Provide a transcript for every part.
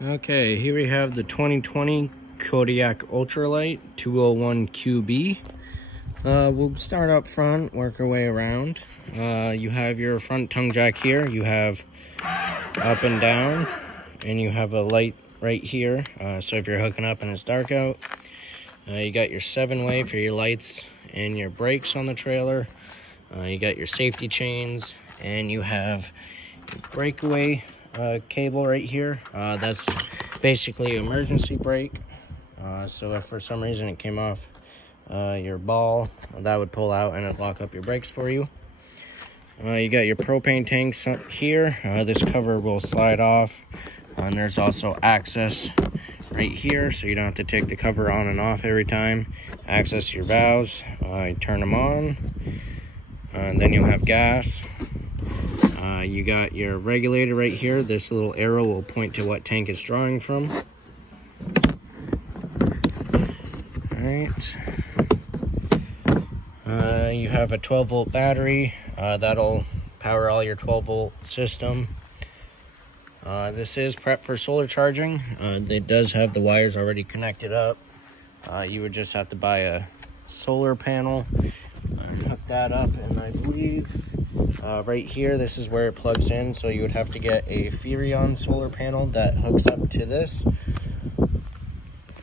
Okay, here we have the 2020 Kodiak Ultralight 201 QB. We'll start up front, work our way around. You have your front tongue jack here. You have up and down, and you have a light right here. So if you're hooking up and it's dark out, you got your 7-way for your lights and your brakes on the trailer. You got your safety chains, and you have breakaway cable right here. That's basically emergency brake. So if for some reason it came off your ball, that would pull out and it'd lock up your brakes for you. You got your propane tanks up here. This cover will slide off, and there's also access right here, so you don't have to take the cover on and off every time. Access your valves, turn them on, and then you'll have gas. You got your regulator right here. This little arrow will point to what tank it's drawing from. Alright. You have a 12-volt battery. That'll power all your 12-volt system. This is prepped for solar charging. It does have the wires already connected up. You would just have to buy a solar panel and hook that up, and I believe right here, this is where it plugs in, so you would have to get a Furion solar panel that hooks up to this.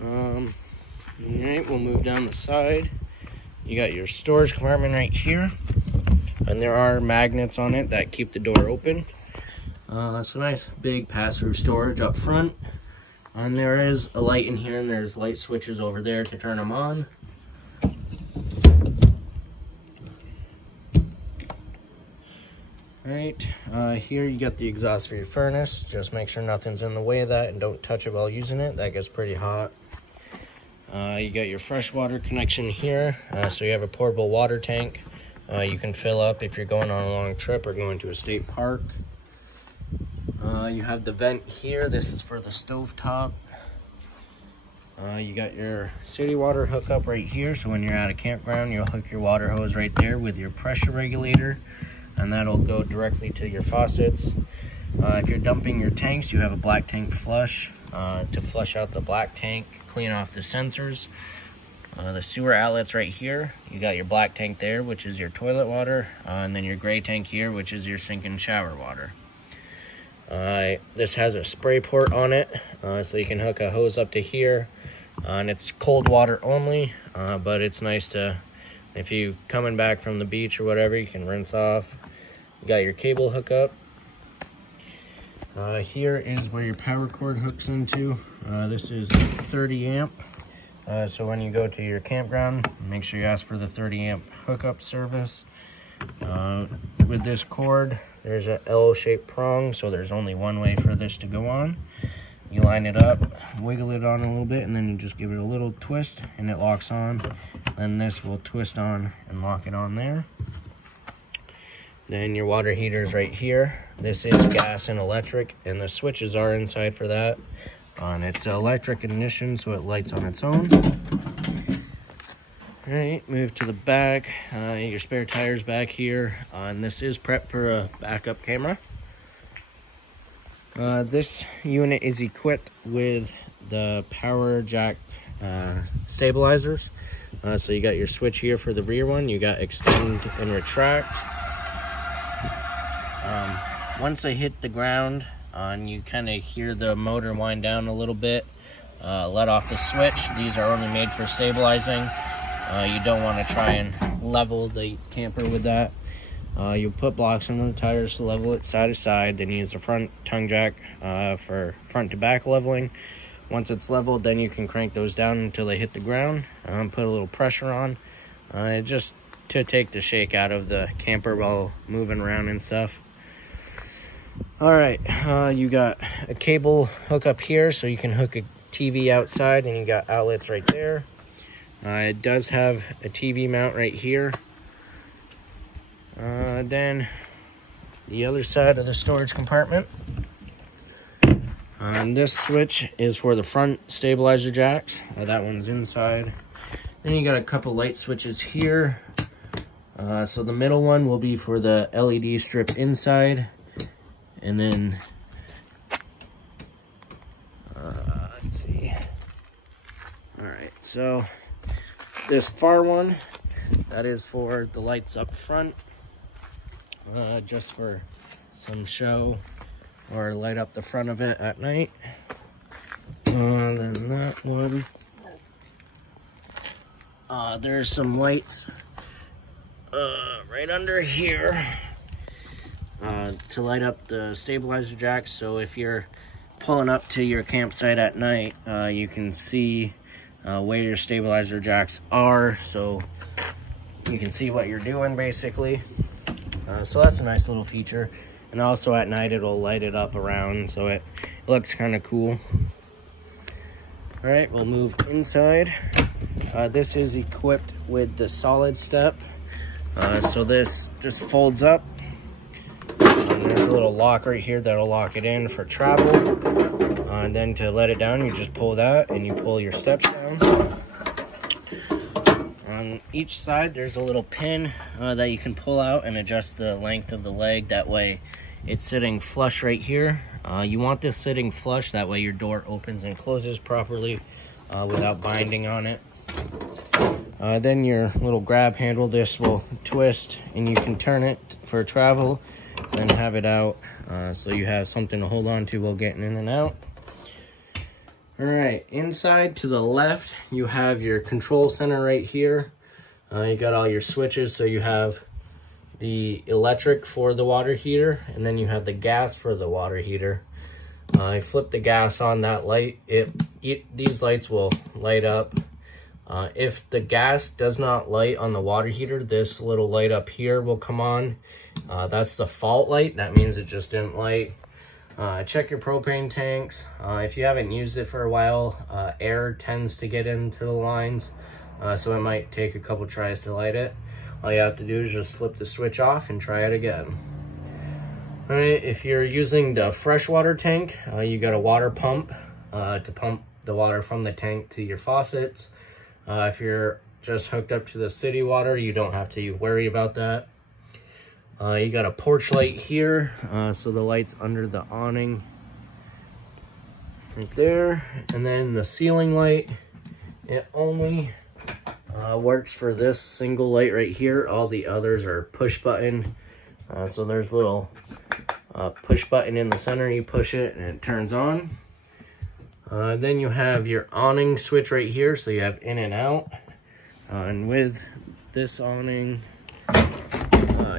Alright, we'll move down the side. You got your storage compartment right here, and there are magnets on it that keep the door open. So nice big pass-through storage up front, and there is a light in here, and there's light switches over there to turn them on. Alright, here you got the exhaust for your furnace. Just make sure nothing's in the way of that and don't touch it while using it. That gets pretty hot. You got your freshwater connection here, so you have a portable water tank. You can fill up if you're going on a long trip or going to a state park. You have the vent here. This is for the stovetop. You got your city water hookup right here, so when you're at a campground, you'll hook your water hose right there with your pressure regulator, and that'll go directly to your faucets. If you're dumping your tanks, you have a black tank flush to flush out the black tank, clean off the sensors. The sewer outlet's right here. You got your black tank there, which is your toilet water, and then your gray tank here, which is your sink and shower water. This has a spray port on it, so you can hook a hose up to here, and it's cold water only, but it's nice to, if you coming back from the beach or whatever, you can rinse off. You got your cable hookup. Here is where your power cord hooks into. This is 30 amp. So when you go to your campground, make sure you ask for the 30 amp hookup service. With this cord, there's an L-shaped prong, so there's only one way for this to go on. You line it up, wiggle it on a little bit, and then you just give it a little twist, and it locks on. Then this will twist on and lock it on there. Then your water heater is right here. This is gas and electric, and the switches are inside for that. And it's electric ignition, so it lights on its own. All right, move to the back. Your spare tires back here, and this is prepped for a backup camera. This unit is equipped with the power jack stabilizers. So you got your switch here for the rear one. You got extend and retract. Once they hit the ground, and you kind of hear the motor wind down a little bit, let off the switch. These are only made for stabilizing. You don't want to try and level the camper with that. You put blocks on the tires to level it side to side, then use the front tongue jack for front to back leveling. Once it's leveled, then you can crank those down until they hit the ground. Put a little pressure on, just to take the shake out of the camper while moving around and stuff. All right, you got a cable hook up here, so you can hook a TV outside, and you got outlets right there. It does have a TV mount right here. Then the other side of the storage compartment. And this switch is for the front stabilizer jacks. That one's inside. Then you got a couple light switches here. So the middle one will be for the LED strip inside. And then So this far one, that is for the lights up front, just for some show, or light up the front of it at night. Then that one, there's some lights right under here to light up the stabilizer jacks. So if you're pulling up to your campsite at night, you can see where your stabilizer jacks are, so you can see what you're doing basically. So that's a nice little feature. And also at night it'll light it up around, so it looks kind of cool. All right, we'll move inside. This is equipped with the solid step. So this just folds up. And there's a little lock right here that'll lock it in for travel. And then to let it down, you just pull that and you pull your steps down. On each side, there's a little pin that you can pull out and adjust the length of the leg. That way it's sitting flush right here. You want this sitting flush, that way your door opens and closes properly without binding on it. Then your little grab handle, this will twist and you can turn it for travel and have it out, so you have something to hold on to while getting in and out. All right, inside to the left, you have your control center right here. You got all your switches, so you have the electric for the water heater, and then you have the gas for the water heater. I flip the gas on, that light, these lights will light up. If the gas does not light on the water heater, this little light up here will come on. That's the fault light. That means it just didn't light. Check your propane tanks. If you haven't used it for a while, air tends to get into the lines, so it might take a couple tries to light it. All you have to do is just flip the switch off and try it again. All right, if you're using the freshwater tank, you got a water pump to pump the water from the tank to your faucets. If you're just hooked up to the city water, you don't have to worry about that. You got a porch light here, so the light's under the awning right there. And then the ceiling light, it only works for this single light right here. All the others are push button. So there's a little push button in the center. You push it and it turns on. Then you have your awning switch right here, so you have in and out. And with this awning,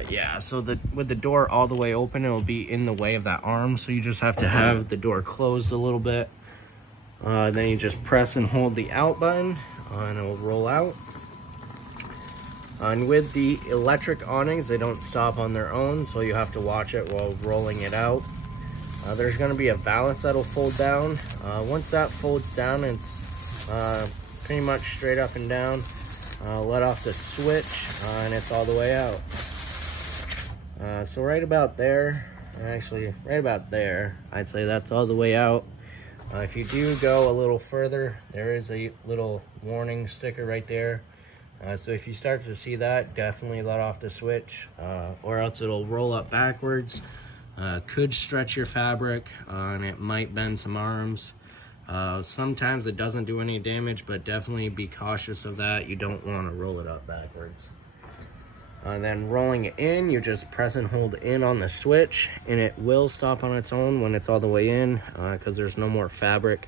yeah, so with the door all the way open, it will be in the way of that arm, so you just have to have the door closed a little bit. Then you just press and hold the out button, and it will roll out. And with the electric awnings, they don't stop on their own, so you have to watch it while rolling it out. There's going to be a valance that'll fold down. Once that folds down, it's pretty much straight up and down. Let off the switch, and it's all the way out. So right about there, actually right about there, I'd say that's all the way out. If you do go a little further, there is a little warning sticker right there. So if you start to see that, definitely let off the switch, or else it'll roll up backwards. Could stretch your fabric, and it might bend some arms. Sometimes it doesn't do any damage, but definitely be cautious of that. You don't want to roll it up backwards. Then rolling it in, you just press and hold in on the switch, and it will stop on its own when it's all the way in, because there's no more fabric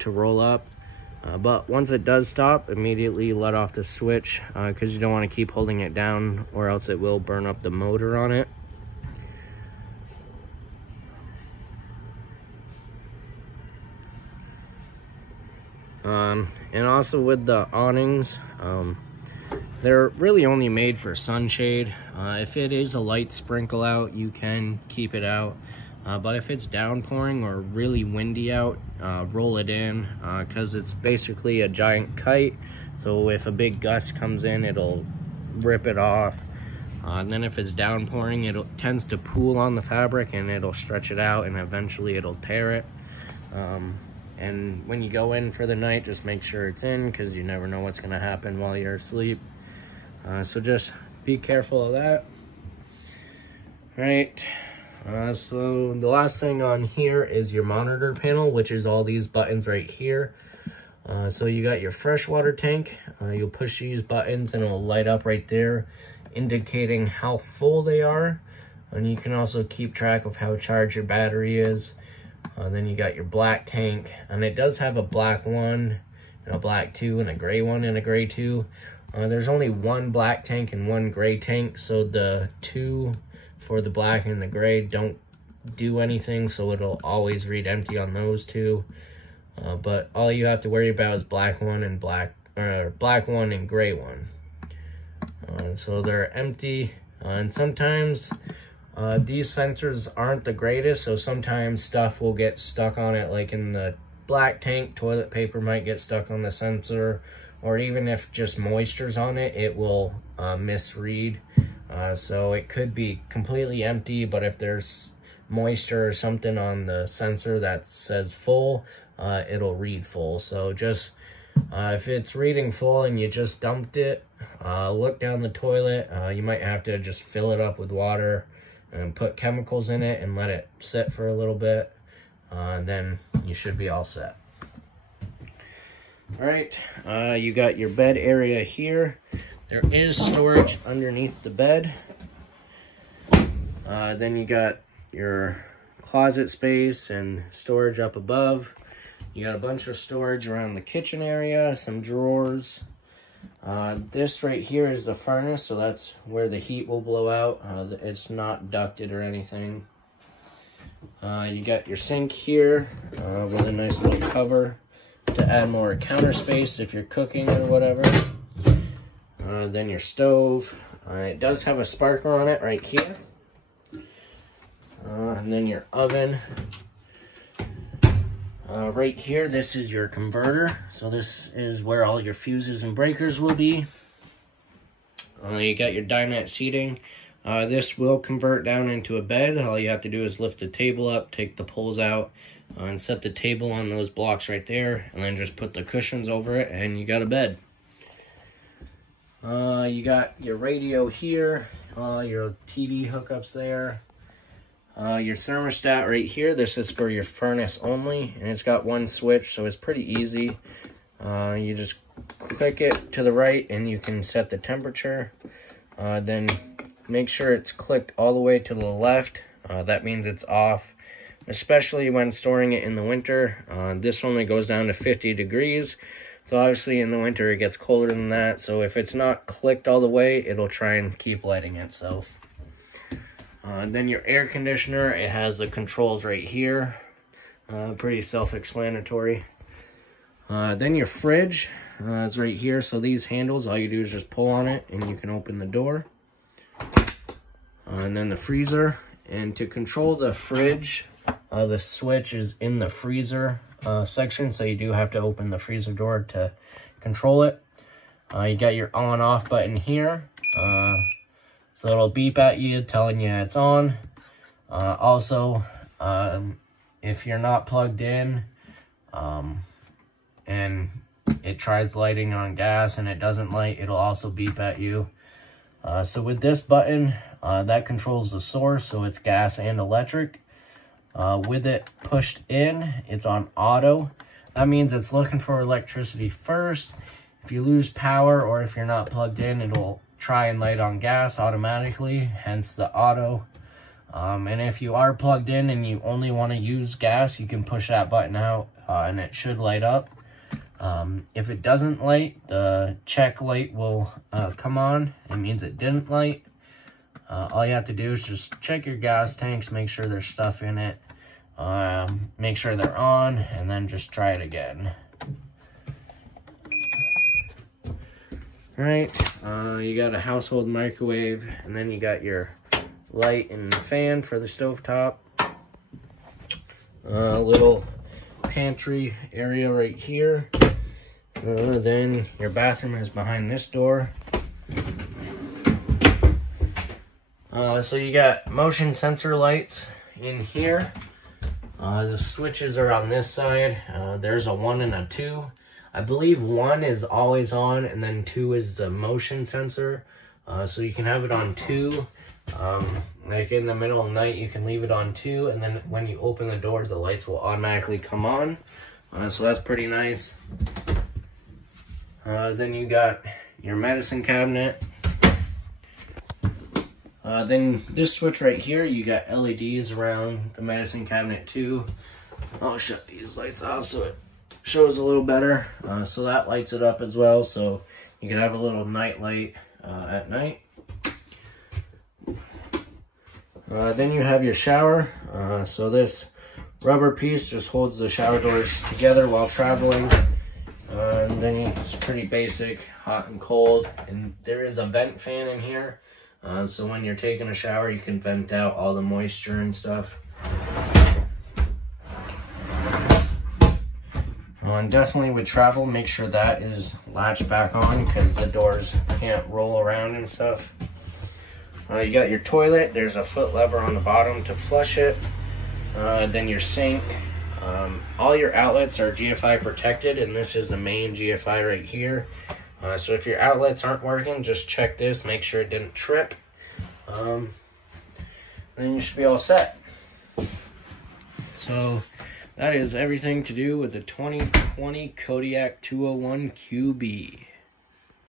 to roll up. But once it does stop, immediately let off the switch, because you don't want to keep holding it down, or else it will burn up the motor on it. And also with the awnings, they're really only made for sunshade. If it is a light sprinkle out, you can keep it out. But if it's downpouring or really windy out, roll it in, because it's basically a giant kite. So if a big gust comes in, it'll rip it off. And then if it's downpouring, it tends to pool on the fabric and it'll stretch it out, and eventually it'll tear it. And when you go in for the night, just make sure it's in, because you never know what's going to happen while you're asleep. So just be careful of that. All right. So the last thing on here is your monitor panel, which is all these buttons right here. So you got your freshwater tank. You'll push these buttons and it'll light up right there, indicating how full they are. And you can also keep track of how charged your battery is. Then you got your black tank, and it does have a black one, and a black 2, and a gray 1, and a gray 2. There's only one black tank and one gray tank, so the 2 for the black and the gray don't do anything, so it'll always read empty on those two. But all you have to worry about is black 1 and black 1 and gray 1. So they're empty, and sometimes these sensors aren't the greatest, so sometimes stuff will get stuck on it, like in the black tank, toilet paper might get stuck on the sensor, or even if just moisture's on it, it will misread. So it could be completely empty, but if there's moisture or something on the sensor that says full, it'll read full. So just if it's reading full and you just dumped it, look down the toilet. You might have to just fill it up with water and put chemicals in it and let it sit for a little bit. Then you should be all set. All right, you got your bed area here. There is storage underneath the bed. Then you got your closet space and storage up above. You got a bunch of storage around the kitchen area, some drawers. This right here is the furnace, so that's where the heat will blow out. It's not ducted or anything. You got your sink here with a nice little cover to add more counter space if you're cooking or whatever. Then your stove. It does have a sparkler on it right here. And then your oven. Right here, this is your converter. So this is where all your fuses and breakers will be. You got your dinette seating. This will convert down into a bed. All you have to do is lift the table up, take the poles out, and set the table on those blocks right there, and then just put the cushions over it, and you got a bed. You got your radio here, your TV hookups there. Your thermostat right here. This is for your furnace only, and it's got one switch, so it's pretty easy. You just click it to the right and you can set the temperature. Then make sure it's clicked all the way to the left. That means it's off, especially when storing it in the winter. This only goes down to 50 degrees, so obviously in the winter it gets colder than that. So if it's not clicked all the way, it'll try and keep lighting itself. Then your air conditioner, it has the controls right here. Pretty self-explanatory. Then your fridge, it's right here. So these handles, all you do is just pull on it and you can open the door. And then the freezer. And to control the fridge, the switch is in the freezer section. So you do have to open the freezer door to control it. You got your on-off button here. So it'll beep at you telling you it's on. Also, if you're not plugged in and it tries lighting on gas and it doesn't light, it'll also beep at you. So with this button, that controls the source, so it's gas and electric. With it pushed in, it's on auto. That means it's looking for electricity first. If you lose power or if you're not plugged in, it'll try and light on gas automatically, hence the auto. And if you are plugged in and you only want to use gas, you can push that button out and it should light up. If it doesn't light, the check light will come on. It means it didn't light. All you have to do is just check your gas tanks, make sure there's stuff in it, make sure they're on, and then just try it again. Alright, you got a household microwave, and then you got your light and fan for the stovetop. Little pantry area right here. Then your bathroom is behind this door. So you got motion sensor lights in here. The switches are on this side. There's a 1 and a 2. I believe 1 is always on, and then 2 is the motion sensor. So you can have it on 2. Like in the middle of the night, you can leave it on 2, and then when you open the door, the lights will automatically come on. So that's pretty nice. Then you got your medicine cabinet. Then this switch right here, you got LEDs around the medicine cabinet too. I'll shut these lights off so it shows a little better. So that lights it up as well, so you can have a little night light at night. Then you have your shower. So this rubber piece just holds the shower doors together while traveling. And then it's pretty basic, hot and cold. And there is a vent fan in here. So when you're taking a shower, you can vent out all the moisture and stuff. And definitely with travel, make sure that is latched back on because the doors can't roll around and stuff. You got your toilet. There's a foot lever on the bottom to flush it. Then your sink. All your outlets are GFI protected, and this is the main GFI right here. So if your outlets aren't working, just check this, make sure it didn't trip. Then you should be all set. So that is everything to do with the 2020 Kodiak 201 QB.